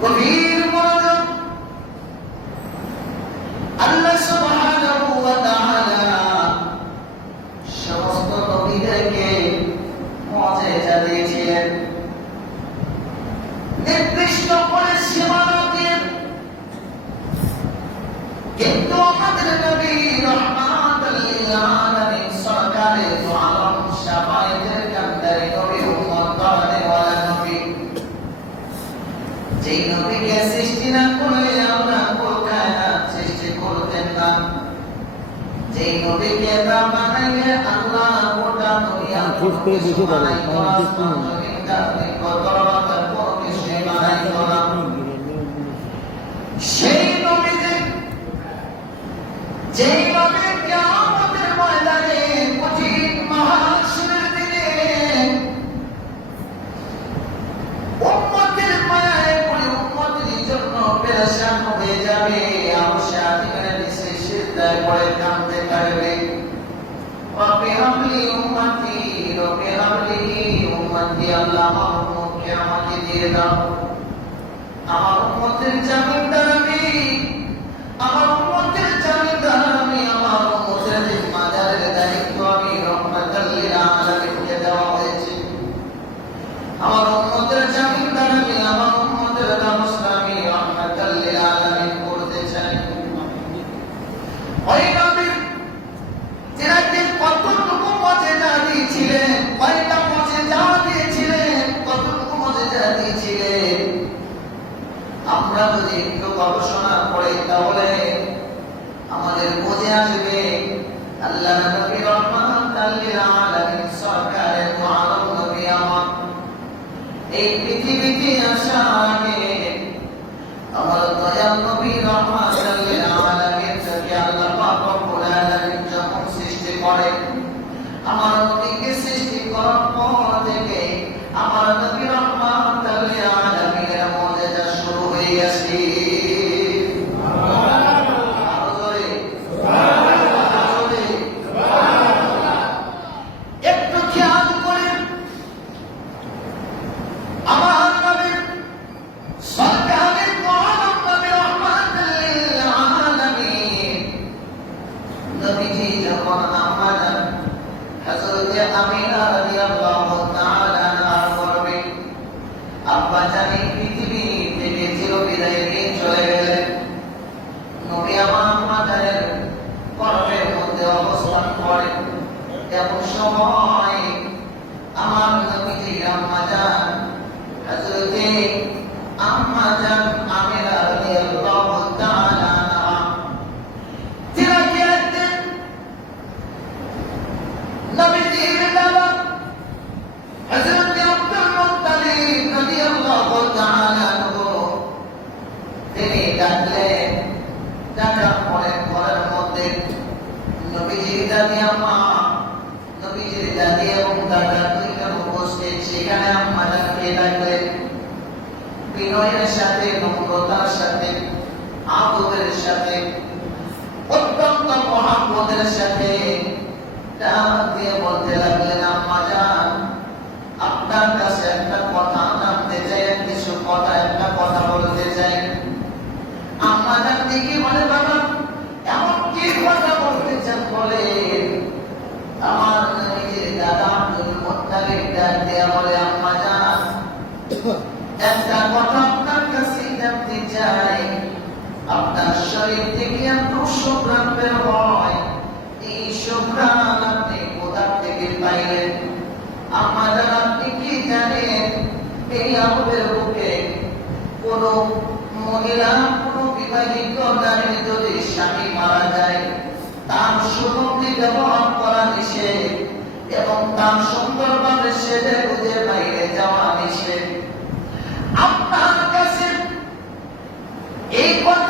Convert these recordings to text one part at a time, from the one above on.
Quando জমিনটা দিয়ে দাও। আমার মতের জামিনদার আমি। আমার উম্মতের জামিনদার আমি আমার উম্মতের জিম্মাদারের দায়িত্ব আমি রহমাতাল লিল আলামিনকে দেওয়া হয়েছে আমার উম্মতের জামিনদার আমি আমার উম্মতের ব্যবস্থা আমি রহমাতাল লিল আলামিন করতে চাই ওই নবীর তিনাকে কতটুকু মজেজা দিয়েছিলেন কয়টা মজেজা দিয়েছিলেন কতটুকু মজেজা দিয়েছিলেন আমরা যদি একটু গবেষণা করি তাহলে আমাদের বুঝে আসবে আল্লাহ নবী রহমাতাল লিল আলামিন সরকারের মহানব নবী আমার এই পৃথিবীতে আসার আগে। আমার দয়াল নবী রহমাতাল যখন সৃষ্টি করেন আমার নবীকে সৃষ্টি করার পর থেকে আমার নবী রহমাতাল লিল আলামিনের মুজিজা শুরু হয়ে গেছে আরও জোরে আরও জোরে একটু খেয়াল করেন আমার নবী সরকারের মহানব নবী রহমাতুল লিল আলামিন নবীজি যখন আমাদের হযরত আমিনা রাদিয়াল্লাহু তাআলা আনহার গর্ভে আব্বা জানি পৃথিবী থেকে চিরবিদায় নিয়ে চলে গেলেন নবী আমার আমাদের গর্ভের মধ্যে অবস্থান করেন। এমন সময় আমার নবীজি আম্মা জান হযরতে আম্মা জান আমিনা রাদিয়াল্লাহু আম্মা ডাকতে ডাকলেন বিনয়ের সাথে নম্রতার সাথে আদরের সাথে অত্যন্ত মহাব্বতের সাথে ডাক দিয়ে বলতে লাগলেন আম্মা জান আপনার কাছে একটা কথা জানতে চাই কিছু কথা একটা কথা বলতে চাই আম্মা জান দেখি বলে বাবা এমন কি কথা বলতে চান বলে আমার নিজের দাদা আব্দুল মুত্তালিব ডাক দিয়া বলে আম্মা জান একটা কথা আপনার কাছে জানতে চাই আপনার শরীর থেকে এত সুঘ্রাণ হয়। এই সুঘ্রাণ আপনি কোথা থেকে পাইলেন? আমাদের আপনি কি জানেন এই আমাদের বুকে কোন মহিলা, কোন বিবাহিত নারী যদি স্বামী মারা যায়, তার সুগন্ধি ব্যবহার করা নিষেধ এবং তার সুন্দরভাবে সেজে বুঝে বাইরে যাওয়া নিষেধ। আপনার কাছে এই কথাটা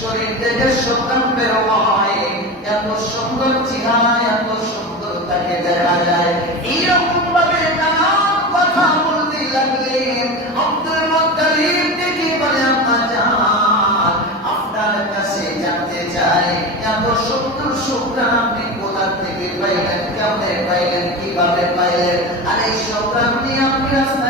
শরীর সন্তান হয়। এত সুন্দর চেহারা, এত সুন্দর তাকে দেখা যায়। এইরকম ভাবে কথা বলতে আপনার কাছে জানতে চাই আপনি কোথা থেকে পাইলেন? কেমনে পাইলেন? কীভাবে পাইলেন? আর, এই সন্তান নিয়ে আপনি রাস্তা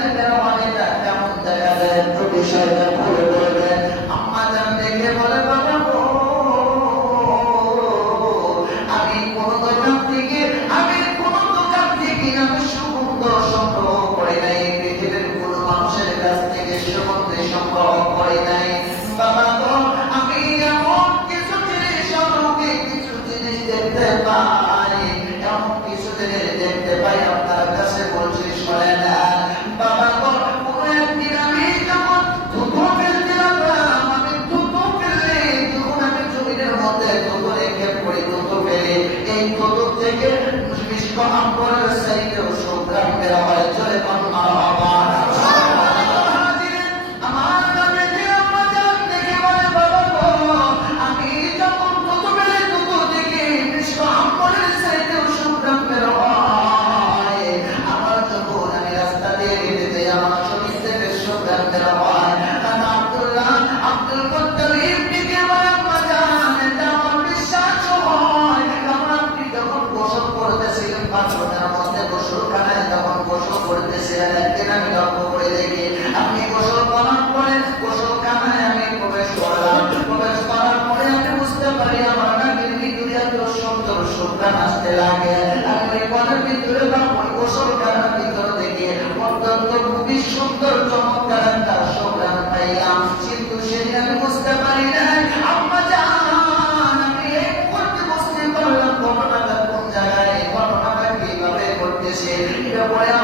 pueda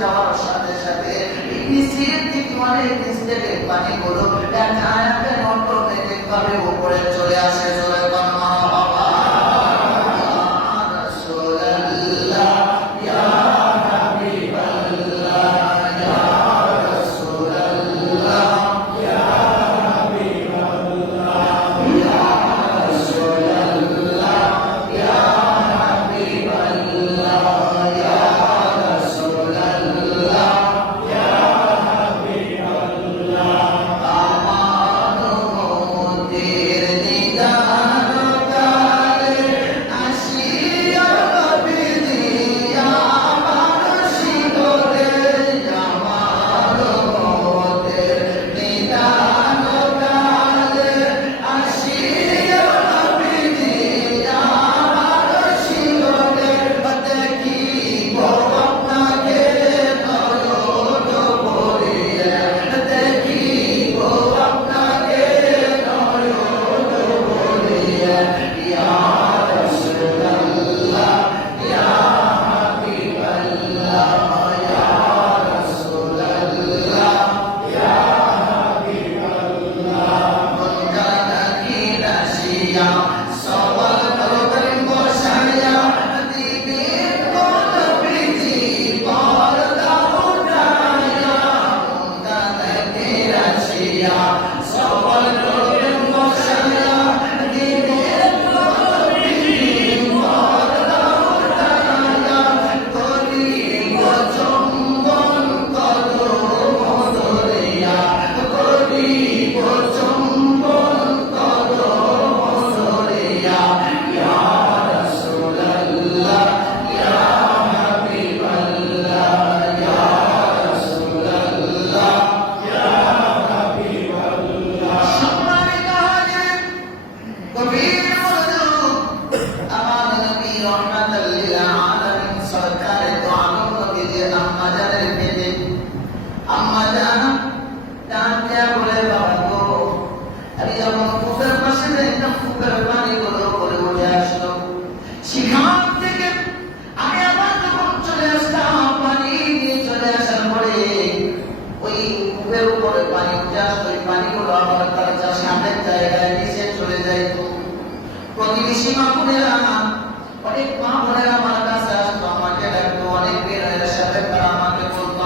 যাওয়ার সাথে সাথে মানে দিকে চলে আসে।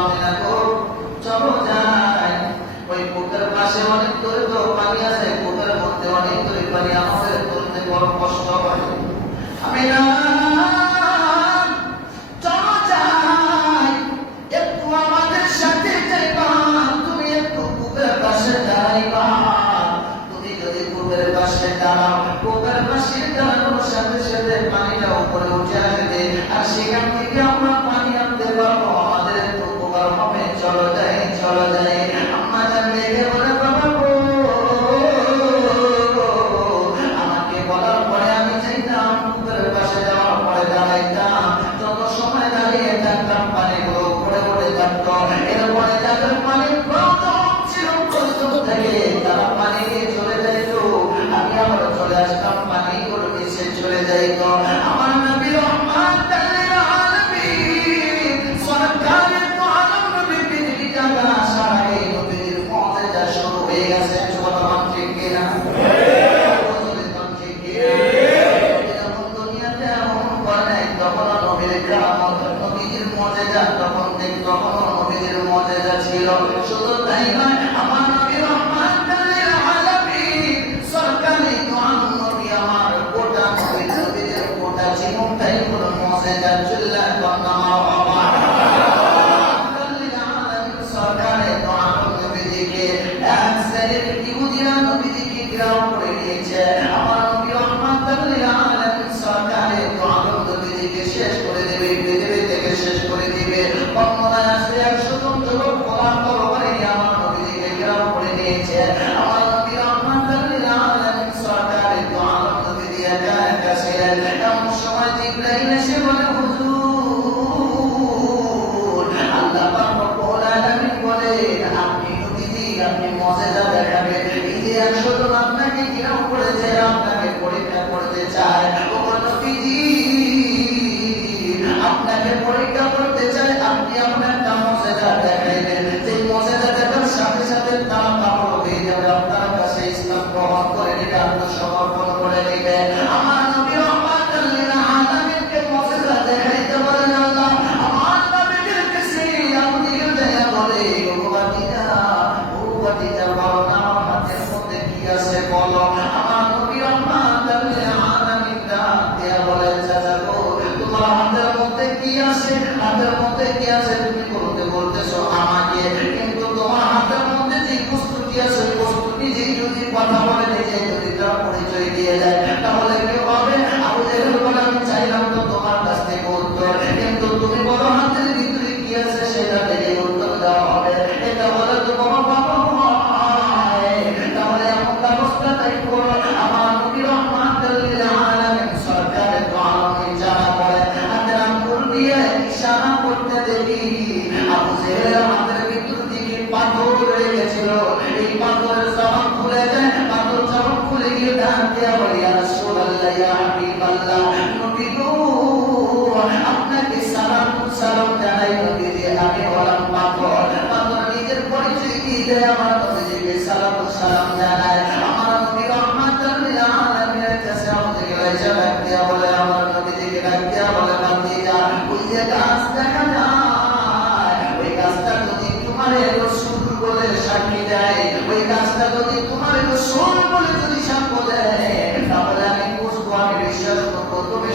চলে না গো ওই পুকুরের পাশে অনেক দূরে তো পানি আছে পুকুরের মধ্যে অনেক দূরে পানি আমাদের বড় কষ্ট হয় আমি না 三章，是不是？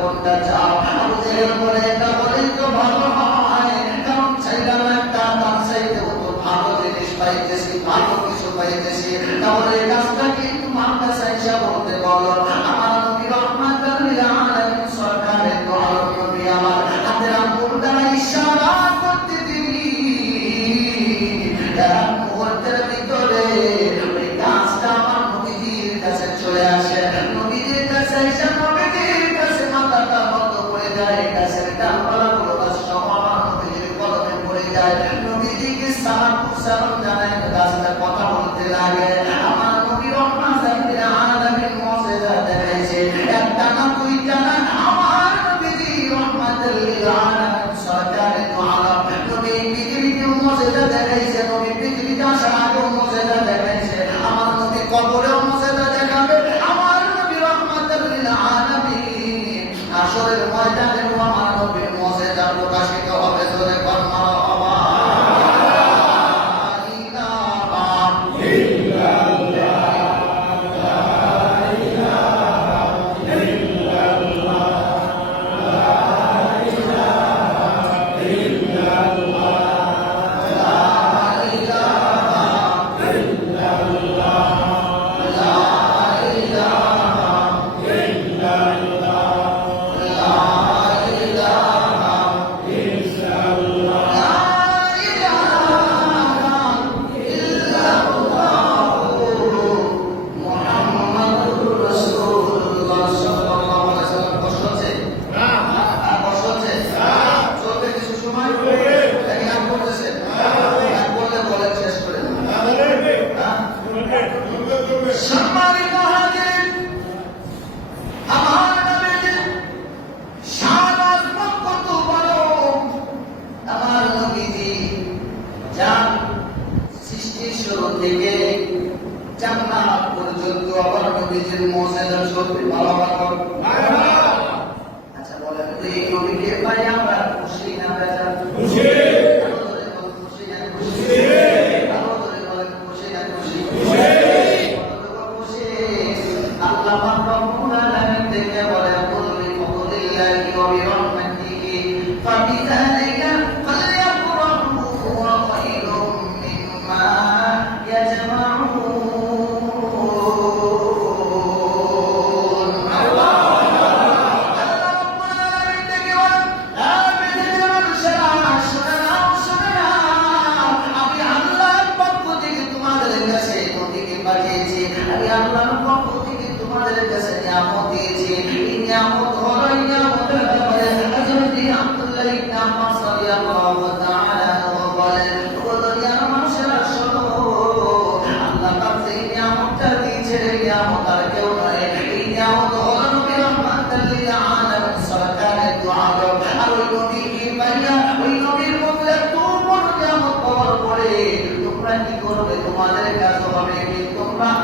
কোনটা চাও? আবু এটা বলে ভালো হয়। কারণ চাইলাম একটা ভালো জিনিস পাইতেছি, ভালো কিছু পাইতেছি। তাহলে এই কিন্তু মার কাছে বলতে বলো। আমার আল্লাহ ক্ষমতা সমান নিজের কলমে পড়ে যায়। নবীজিকে সালাম সালাম জানায় qua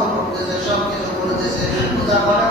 cuenta